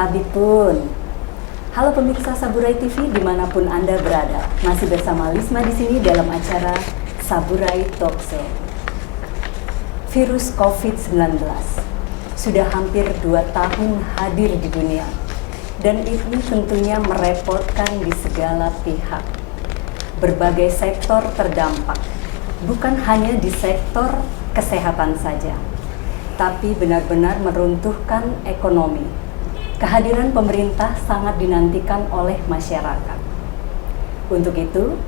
Tabipun. Halo pemirsa Saburai TV dimanapun Anda berada, masih bersama Lisma di sini dalam acara Saburai Talkshow. Virus COVID-19 sudah hampir 2 tahun hadir di dunia, dan ini tentunya merepotkan di segala pihak. Berbagai sektor terdampak, bukan hanya di sektor kesehatan saja, tapi benar-benar meruntuhkan ekonomi. Kehadiran pemerintah sangat dinantikan oleh masyarakat. Untuk itu,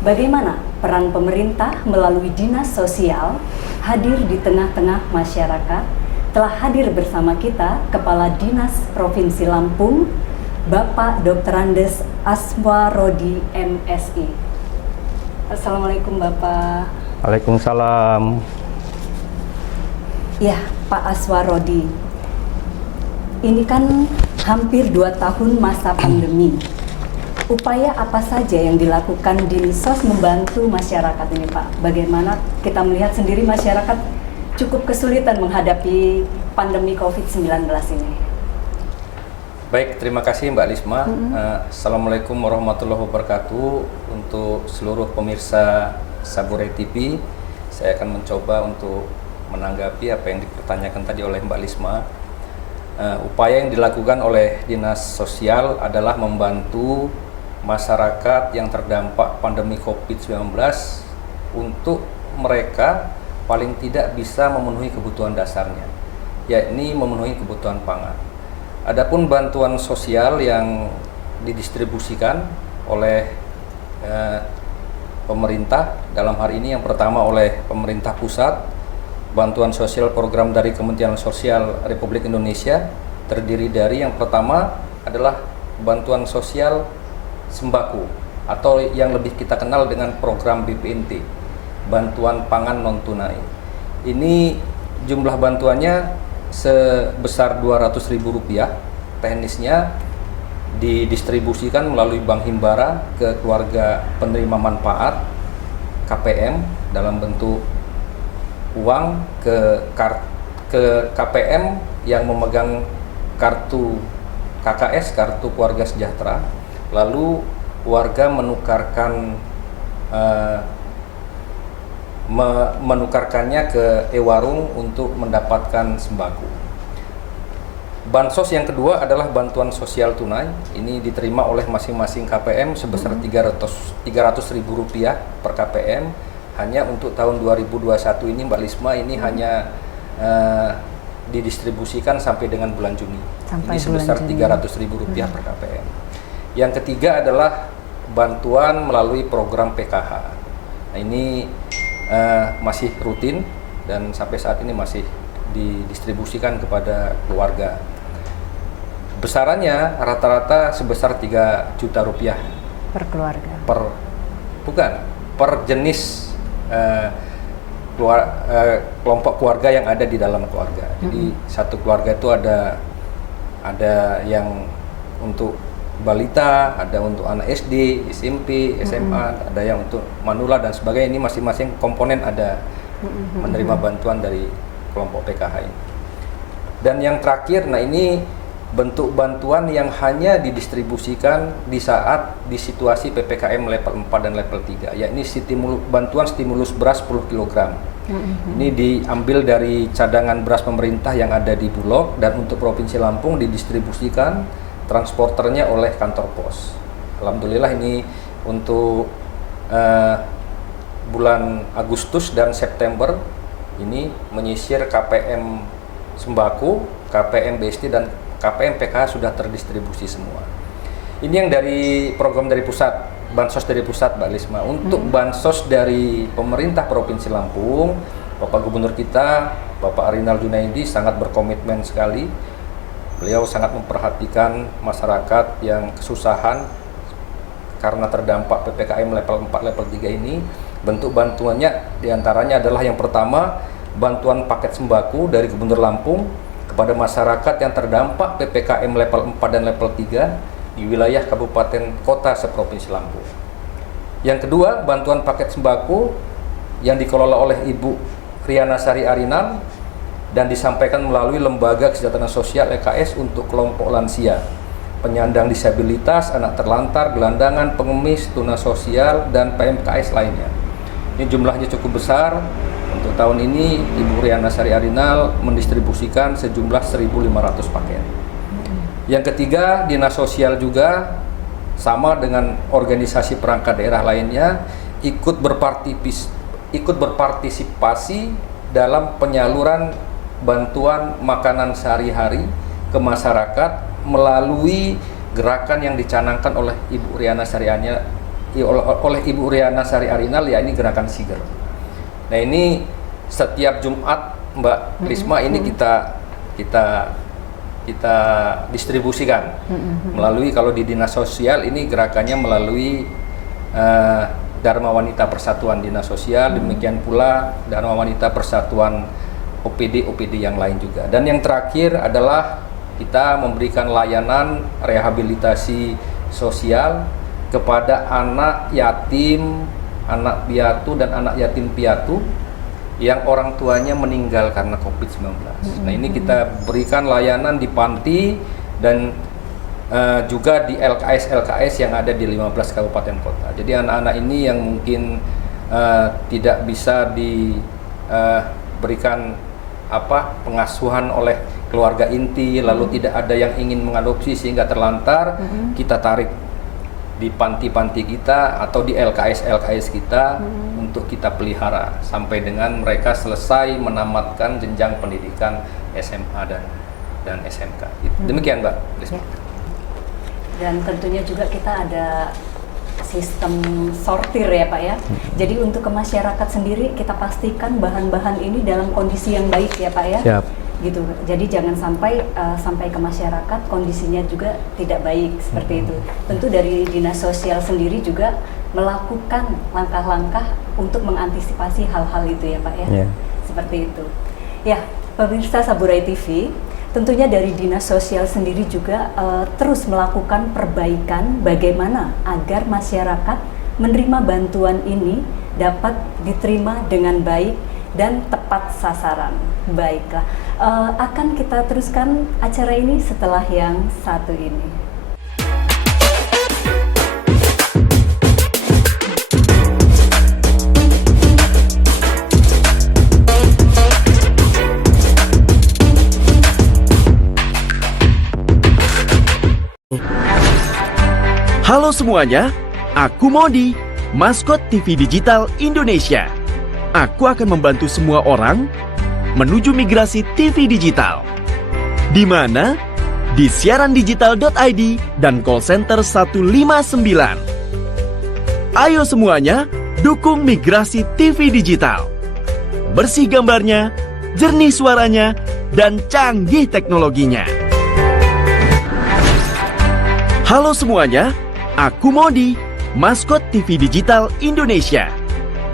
bagaimana peran pemerintah melalui dinas sosial hadir di tengah-tengah masyarakat? Telah hadir bersama kita Kepala Dinas Provinsi Lampung, Bapak Dr. Andes Aswarodi MSI. Assalamualaikum Bapak. Waalaikumsalam. Ya, Pak Aswarodi, ini kan hampir 2 tahun masa pandemi. Upaya apa saja yang dilakukan Dinsos membantu masyarakat ini, Pak? Bagaimana kita melihat sendiri masyarakat cukup kesulitan menghadapi pandemi COVID-19 ini? Baik, terima kasih Mbak Lisma. Assalamualaikum warahmatullahi wabarakatuh. Untuk seluruh pemirsa Saburai TV, saya akan mencoba untuk menanggapi apa yang dipertanyakan tadi oleh Mbak Lisma. Upaya yang dilakukan oleh Dinas Sosial adalah membantu masyarakat yang terdampak pandemi COVID-19 untuk mereka paling tidak bisa memenuhi kebutuhan dasarnya, yakni memenuhi kebutuhan pangan. Adapun bantuan sosial yang didistribusikan oleh pemerintah, dalam hari ini yang pertama oleh pemerintah pusat, bantuan sosial program dari Kementerian Sosial Republik Indonesia terdiri dari yang pertama adalah bantuan sosial sembako atau yang lebih kita kenal dengan program BPNT, bantuan pangan non tunai. Ini jumlah bantuannya sebesar Rp200.000. Teknisnya didistribusikan melalui Bank Himbara ke keluarga penerima manfaat KPM dalam bentuk uang ke KPM yang memegang kartu KKS, kartu keluarga sejahtera, lalu warga menukarkannya ke e-warung untuk mendapatkan sembako. Bansos yang kedua adalah bantuan sosial tunai. Ini diterima oleh masing-masing KPM sebesar Rp300.000 per KPM. Hanya untuk tahun 2021 ini Mbak Lisma, ini hanya didistribusikan sampai dengan bulan Juni. Ini sebesar Rp300.000 per KPM. Yang ketiga adalah bantuan melalui program PKH. Nah, ini masih rutin dan sampai saat ini masih didistribusikan kepada keluarga. Besarannya rata-rata sebesar Rp3 juta per keluarga. Per jenis kelompok keluarga yang ada di dalam keluarga. Jadi satu keluarga itu ada yang untuk balita, ada untuk anak SD, SMP, SMA, ada yang untuk manula dan sebagainya. Ini masing-masing komponen ada menerima bantuan dari kelompok PKH ini. Dan yang terakhir, nah ini bentuk bantuan yang hanya didistribusikan di saat di situasi PPKM level 4 dan level 3, yakni bantuan stimulus beras 10 kg. Ini diambil dari cadangan beras pemerintah yang ada di Bulog, dan untuk Provinsi Lampung didistribusikan transporternya oleh kantor pos. Alhamdulillah ini untuk bulan Agustus dan September ini menyisir KPM sembako, KPM BST dan KPM PKH sudah terdistribusi semua. Ini yang dari program dari pusat, bansos dari pusat Mbak Lisma. Untuk bansos dari pemerintah Provinsi Lampung, Bapak Gubernur kita, Bapak Arinal Junaidi sangat berkomitmen sekali. Beliau sangat memperhatikan masyarakat yang kesusahan karena terdampak PPKM level 4, level 3 ini. Bentuk bantuannya diantaranya adalah yang pertama, bantuan paket sembako dari Gubernur Lampung kepada masyarakat yang terdampak PPKM level 4 dan level 3 di wilayah kabupaten kota seprovinsi Lampung. Yang kedua, bantuan paket sembako yang dikelola oleh Ibu Riana Sari Arinal dan disampaikan melalui Lembaga Kesejahteraan Sosial LKS untuk kelompok lansia, penyandang disabilitas, anak terlantar, gelandangan, pengemis, tunarsosial, dan PMKS lainnya. Ini jumlahnya cukup besar. Untuk tahun ini Ibu Riana Sari Arinal mendistribusikan sejumlah 1.500 paket. Yang ketiga, Dinas Sosial juga sama dengan organisasi perangkat daerah lainnya ikut berpartisipasi dalam penyaluran bantuan makanan sehari-hari ke masyarakat melalui gerakan yang dicanangkan oleh Ibu Riana Sari Arinal, yakni gerakan Siger. Nah, ini setiap Jumat, Mbak Risma, ini kita distribusikan melalui, kalau di Dinas Sosial ini gerakannya melalui Dharma Wanita Persatuan Dinas Sosial, demikian pula Dharma Wanita Persatuan OPD yang lain juga. Dan yang terakhir adalah kita memberikan layanan rehabilitasi sosial kepada anak yatim, anak piatu, dan anak yatim piatu yang orang tuanya meninggal karena COVID-19. Nah, ini kita berikan layanan di panti dan juga di LKS yang ada di 15 kabupaten kota. Jadi anak-anak ini yang mungkin tidak bisa diberikan pengasuhan oleh keluarga inti, lalu tidak ada yang ingin mengadopsi sehingga terlantar, kita tarik di panti-panti kita atau di LKS kita untuk kita pelihara sampai dengan mereka selesai menamatkan jenjang pendidikan SMA dan SMK. Demikian, Mbak Risma. Dan tentunya juga kita ada sistem sortir ya Pak ya. Jadi untuk ke masyarakat sendiri kita pastikan bahan-bahan ini dalam kondisi yang baik ya Pak ya. Siap. Gitu. Jadi jangan sampai ke masyarakat kondisinya juga tidak baik seperti itu. Tentu dari Dinas Sosial sendiri juga melakukan langkah-langkah untuk mengantisipasi hal-hal itu ya Pak ya. Yeah. Seperti itu. Ya, pemirsa Saburai TV, tentunya dari Dinas Sosial sendiri juga terus melakukan perbaikan bagaimana agar masyarakat menerima bantuan ini dapat diterima dengan baik dan tepat sasaran. Baiklah, akan kita teruskan acara ini setelah yang satu ini. Halo semuanya, aku Modi, maskot TV Digital Indonesia. Aku akan membantu semua orang menuju migrasi TV digital. Di mana? Di siarandigital.id dan call center 159. Ayo semuanya, dukung migrasi TV digital. Bersih gambarnya, jernih suaranya, dan canggih teknologinya. Halo semuanya, aku Modi, maskot TV Digital Indonesia.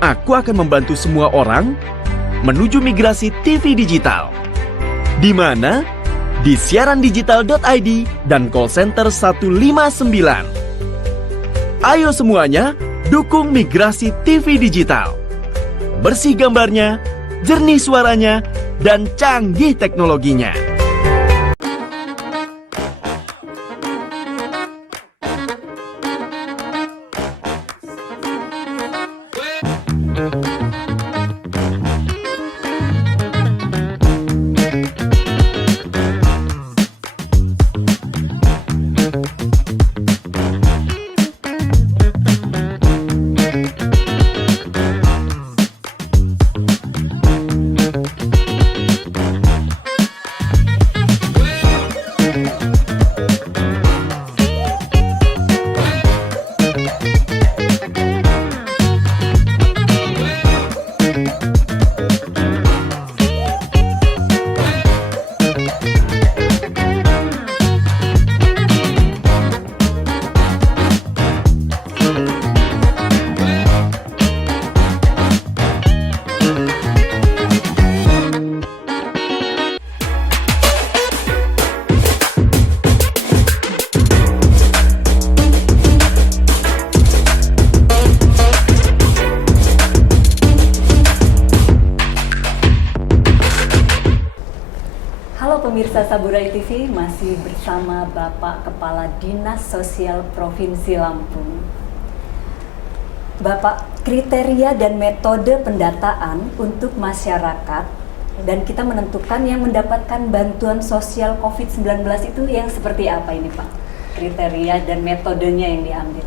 Aku akan membantu semua orang menuju migrasi TV digital. Di mana? Di siarandigital.id dan call center 159. Ayo semuanya, dukung migrasi TV digital. Bersih gambarnya, jernih suaranya, dan canggih teknologinya. Pemirsa Saburai TV masih bersama Bapak Kepala Dinas Sosial Provinsi Lampung. Bapak, kriteria dan metode pendataan untuk masyarakat dan kita menentukan yang mendapatkan bantuan sosial COVID-19 itu yang seperti apa ini Pak? Kriteria dan metodenya yang diambil.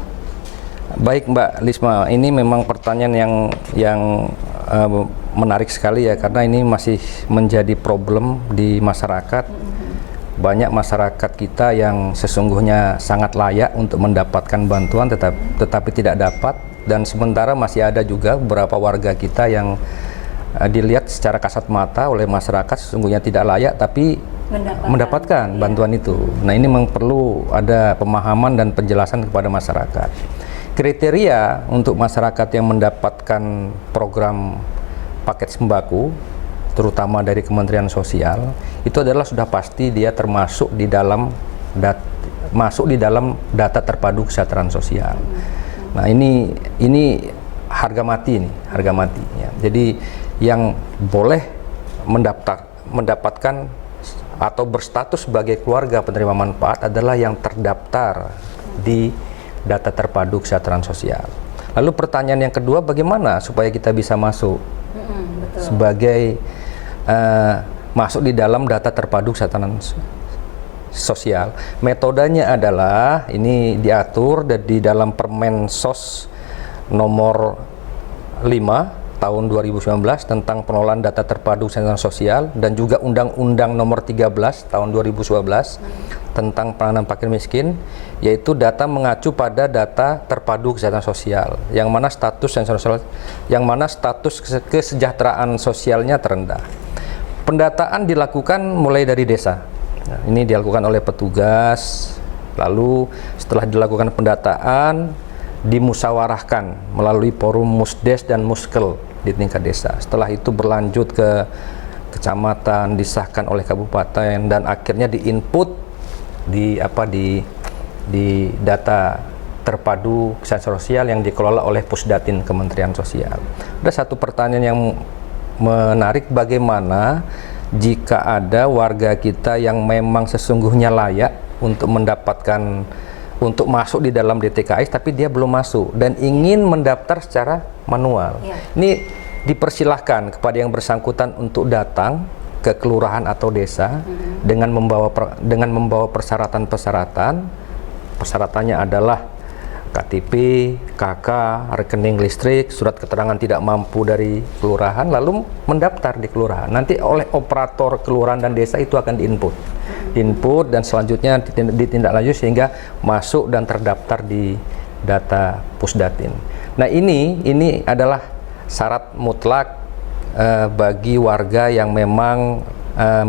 Baik Mbak Lisma, ini memang pertanyaan yang menarik sekali ya, karena ini masih menjadi problem di masyarakat. Banyak masyarakat kita yang sesungguhnya sangat layak untuk mendapatkan bantuan tetapi tidak dapat, dan sementara masih ada juga beberapa warga kita yang dilihat secara kasat mata oleh masyarakat sesungguhnya tidak layak tapi mendapatkan bantuan itu. Nah, ini memang perlu ada pemahaman dan penjelasan kepada masyarakat. Kriteria untuk masyarakat yang mendapatkan program paket sembako, terutama dari Kementerian Sosial, itu adalah sudah pasti dia termasuk di dalam data terpadu kesejahteraan sosial. Nah, ini harga mati nih, harga mati. Ya. Jadi yang boleh mendapatkan atau berstatus sebagai keluarga penerima manfaat adalah yang terdaftar di data terpadu kesejahteraan sosial. Lalu pertanyaan yang kedua, bagaimana supaya kita bisa masuk sebagai masuk di dalam data terpadu kesejahteraan sosial? Metodenya adalah ini diatur di dalam Permen SOS nomor 5 tahun 2019 tentang pengelolaan data terpadu kesejahteraan sosial, dan juga Undang-Undang nomor 13 tahun 2011 tentang penanganan fakir miskin, yaitu data mengacu pada data terpadu kesejahteraan sosial yang mana status kesejahteraan sosialnya terendah. Pendataan dilakukan mulai dari desa. Nah, ini dilakukan oleh petugas, lalu setelah dilakukan pendataan dimusyawarahkan melalui forum Musdes dan Muskel di tingkat desa. Setelah itu berlanjut ke kecamatan, disahkan oleh kabupaten, dan akhirnya diinput di data terpadu kesejahteraan sosial yang dikelola oleh Pusdatin Kementerian Sosial. Ada satu pertanyaan yang menarik, bagaimana jika ada warga kita yang memang sesungguhnya layak untuk untuk masuk di dalam DTKS tapi dia belum masuk dan ingin mendaftar secara manual. Ini dipersilahkan kepada yang bersangkutan untuk datang ke kelurahan atau desa dengan membawa persyaratan-persyaratan. Persyaratannya adalah KTP, KK, rekening listrik, surat keterangan tidak mampu dari kelurahan, lalu mendaftar di kelurahan. Nanti oleh operator kelurahan dan desa itu akan diinput dan selanjutnya ditindaklanjuti sehingga masuk dan terdaftar di data Pusdatin. Nah, ini adalah syarat mutlak bagi warga yang memang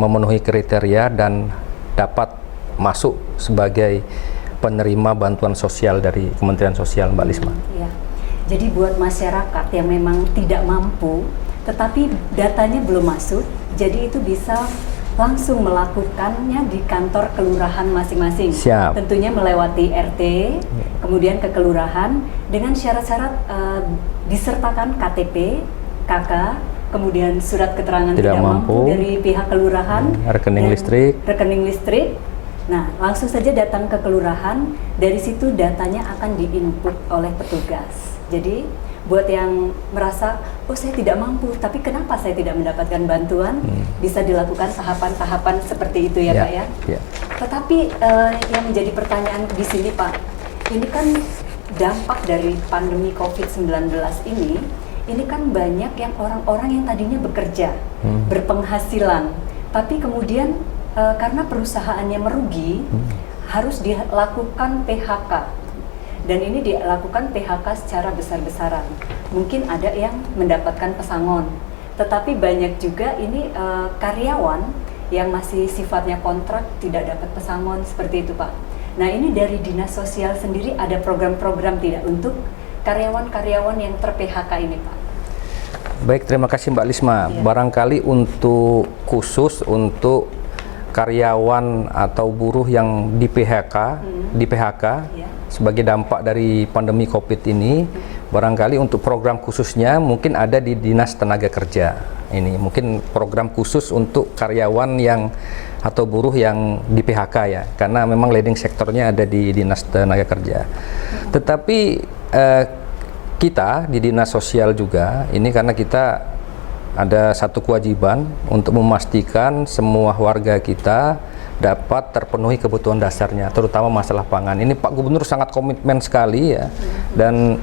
memenuhi kriteria dan dapat masuk sebagai penerima bantuan sosial dari Kementerian Sosial, Mbak Lisma. Ya. Jadi buat masyarakat yang memang tidak mampu, tetapi datanya belum masuk, jadi itu bisa langsung melakukannya di kantor kelurahan masing-masing. Siap. Tentunya melewati RT, kemudian ke kelurahan dengan syarat-syarat disertakan KTP, KK, kemudian surat keterangan tidak mampu dari pihak kelurahan, rekening listrik. Nah, langsung saja datang ke kelurahan, dari situ datanya akan diinput oleh petugas. Jadi, buat yang merasa, oh saya tidak mampu, tapi kenapa saya tidak mendapatkan bantuan, bisa dilakukan tahapan-tahapan seperti itu ya Pak ya? Tetapi yang menjadi pertanyaan di sini Pak, ini kan dampak dari pandemi COVID-19 ini kan banyak yang orang-orang yang tadinya bekerja, berpenghasilan, tapi kemudian karena perusahaannya merugi, harus dilakukan PHK. Dan ini dilakukan PHK secara besar-besaran. Mungkin ada yang mendapatkan pesangon, tetapi banyak juga ini karyawan yang masih sifatnya kontrak tidak dapat pesangon, seperti itu Pak. Nah, ini dari Dinas Sosial sendiri ada program-program tidak untuk karyawan-karyawan yang ter-PHK ini Pak? Baik, terima kasih Mbak Lisma. Barangkali khusus untuk karyawan atau buruh yang di PHK sebagai dampak dari pandemi COVID ini, Barangkali untuk program khususnya mungkin ada di Dinas Tenaga Kerja. Ini mungkin program khusus untuk karyawan yang atau buruh yang di PHK ya, karena memang leading sektornya ada di Dinas Tenaga Kerja. Tetapi kita di Dinas Sosial juga, ini karena kita ada satu kewajiban untuk memastikan semua warga kita dapat terpenuhi kebutuhan dasarnya, terutama masalah pangan. Ini Pak Gubernur sangat komitmen sekali ya, dan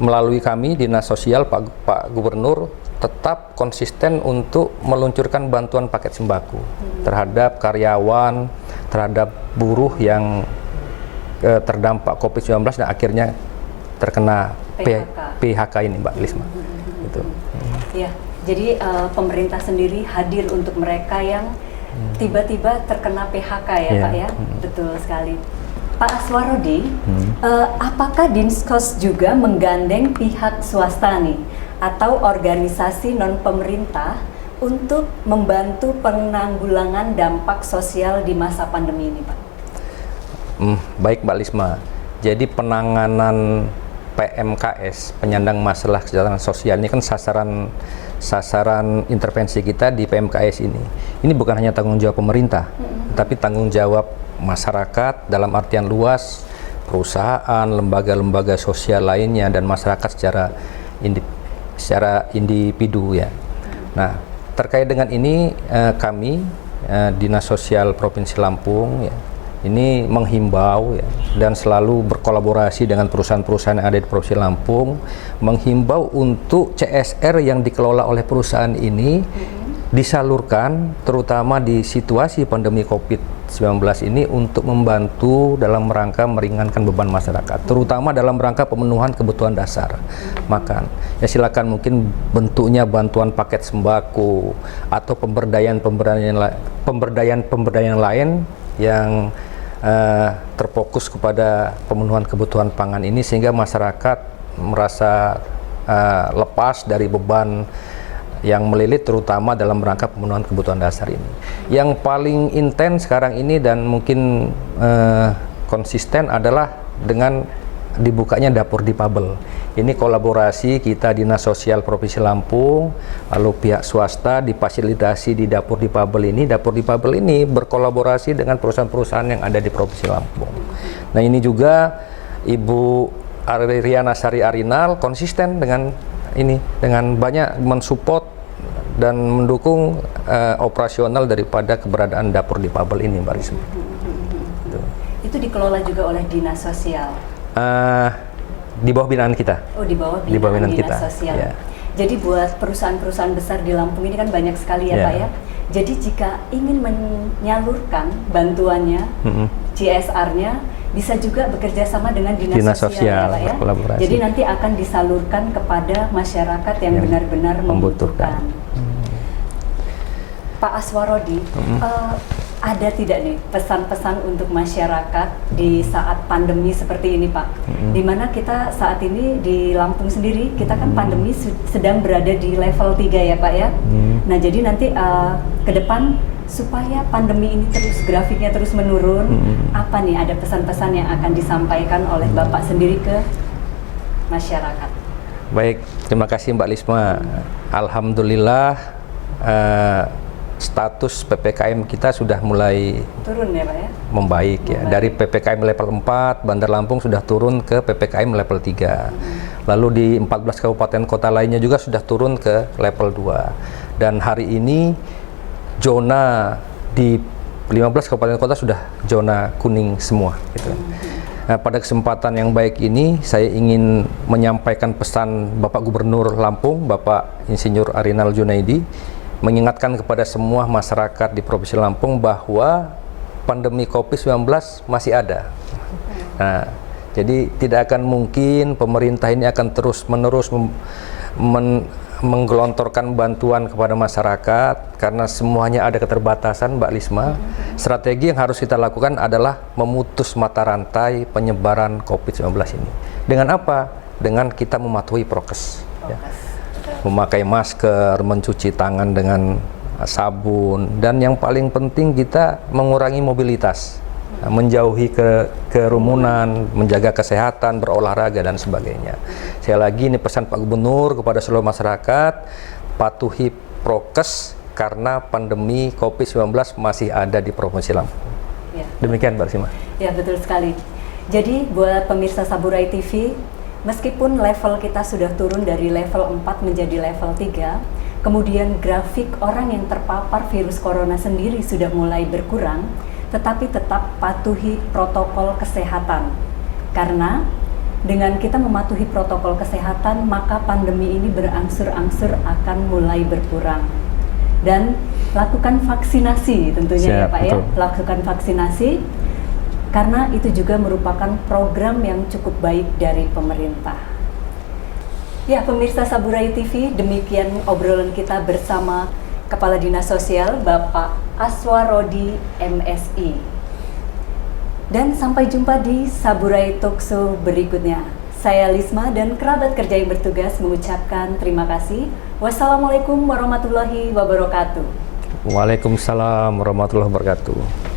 melalui kami Dinas Sosial Pak Gubernur tetap konsisten untuk meluncurkan bantuan paket sembako terhadap karyawan, terhadap buruh yang terdampak COVID-19 dan akhirnya terkena PHK ini, Mbak Lisma. Gitu. Ya, jadi pemerintah sendiri hadir untuk mereka yang tiba-tiba terkena PHK ya, Pak ya, betul sekali. Pak Aswarodi, apakah Dinsos juga menggandeng pihak swasta nih atau organisasi non pemerintah untuk membantu penanggulangan dampak sosial di masa pandemi ini, Pak? Baik, Mbak Lisma. Jadi penanganan PMKS, penyandang masalah kesejahteraan sosial ini kan sasaran intervensi kita di PMKS ini. Ini bukan hanya tanggung jawab pemerintah, tapi tanggung jawab masyarakat dalam artian luas, perusahaan, lembaga-lembaga sosial lainnya, dan masyarakat secara individu ya. Nah, terkait dengan ini kami Dinas Sosial Provinsi Lampung ya, ini menghimbau ya, dan selalu berkolaborasi dengan perusahaan-perusahaan yang ada di Provinsi Lampung, menghimbau untuk CSR yang dikelola oleh perusahaan ini disalurkan terutama di situasi pandemi COVID-19 ini untuk membantu dalam rangka meringankan beban masyarakat, terutama dalam rangka pemenuhan kebutuhan dasar makan. Ya silakan, mungkin bentuknya bantuan paket sembako atau pemberdayaan lain yang terfokus kepada pemenuhan kebutuhan pangan ini, sehingga masyarakat merasa lepas dari beban yang melilit, terutama dalam rangka pemenuhan kebutuhan dasar ini. Yang paling intens sekarang ini dan mungkin konsisten adalah dengan dibukanya dapur difabel. Ini kolaborasi kita Dinas Sosial Provinsi Lampung, lalu pihak swasta difasilitasi di dapur difabel ini. Dapur difabel ini berkolaborasi dengan perusahaan-perusahaan yang ada di Provinsi Lampung. Nah, ini juga Ibu Riana Sari Arinal konsisten dengan ini, dengan banyak mensupport dan mendukung operasional daripada keberadaan dapur difabel ini, Mbak Risma. Itu dikelola juga oleh Dinas Sosial? Di bawah binaan kita. Oh, di bawah binaan Dinas Sosial. Ya. Jadi buat perusahaan-perusahaan besar di Lampung ini kan banyak sekali ya, Pak ya. Jadi jika ingin menyalurkan bantuannya, CSR-nya, bisa juga bekerja sama dengan Dinas Sosial ya, Pak ya. Jadi nanti akan disalurkan kepada masyarakat yang benar-benar membutuhkan. Pak Aswarodi, ada tidak nih pesan-pesan untuk masyarakat di saat pandemi seperti ini, Pak? Dimana kita saat ini di Lampung sendiri, kita kan pandemi sedang berada di level 3 ya, Pak ya. Nah, jadi nanti ke depan supaya pandemi ini terus, grafiknya terus menurun, apa nih, ada pesan-pesan yang akan disampaikan oleh Bapak sendiri ke masyarakat? Baik, terima kasih Mbak Lisma. Alhamdulillah status PPKM kita sudah mulai turun ya, Pak ya? Membaik ya. Dari PPKM level 4, Bandar Lampung sudah turun ke PPKM level 3. Lalu di 14 kabupaten kota lainnya juga sudah turun ke level 2. Dan hari ini zona di 15 kabupaten kota sudah zona kuning semua gitu. Nah, pada kesempatan yang baik ini saya ingin menyampaikan pesan Bapak Gubernur Lampung, Bapak Insinyur Arinal Junaidi, mengingatkan kepada semua masyarakat di Provinsi Lampung bahwa pandemi COVID-19 masih ada. Nah, jadi tidak akan mungkin pemerintah ini akan terus-menerus menggelontorkan bantuan kepada masyarakat karena semuanya ada keterbatasan, Mbak Lisma. Strategi yang harus kita lakukan adalah memutus mata rantai penyebaran COVID-19 ini. Dengan apa? Dengan kita mematuhi prokes. Ya. Memakai masker, mencuci tangan dengan sabun, dan yang paling penting kita mengurangi mobilitas. menjauhi kerumunan, menjaga kesehatan, berolahraga dan sebagainya. Sekali lagi ini pesan Pak Gubernur kepada seluruh masyarakat, patuhi prokes karena pandemi COVID-19 masih ada di Provinsi Lampung. Ya. Demikian Mbak Sima. Ya, betul sekali. Jadi buat pemirsa Saburai TV, meskipun level kita sudah turun dari level 4 menjadi level 3, kemudian grafik orang yang terpapar virus corona sendiri sudah mulai berkurang, tetapi tetap patuhi protokol kesehatan. Karena dengan kita mematuhi protokol kesehatan, maka pandemi ini berangsur-angsur akan mulai berkurang. Dan lakukan vaksinasi tentunya. Siap, ya Pak betul. ya, lakukan vaksinasi karena itu juga merupakan program yang cukup baik dari pemerintah. Ya, pemirsa Saburai TV, demikian obrolan kita bersama Kepala Dinas Sosial Bapak Aswarodi MSI. Dan sampai jumpa di Saburai Talkshow berikutnya. Saya Lisma dan kerabat kerja yang bertugas mengucapkan terima kasih. Wassalamualaikum warahmatullahi wabarakatuh. Waalaikumsalam warahmatullahi wabarakatuh.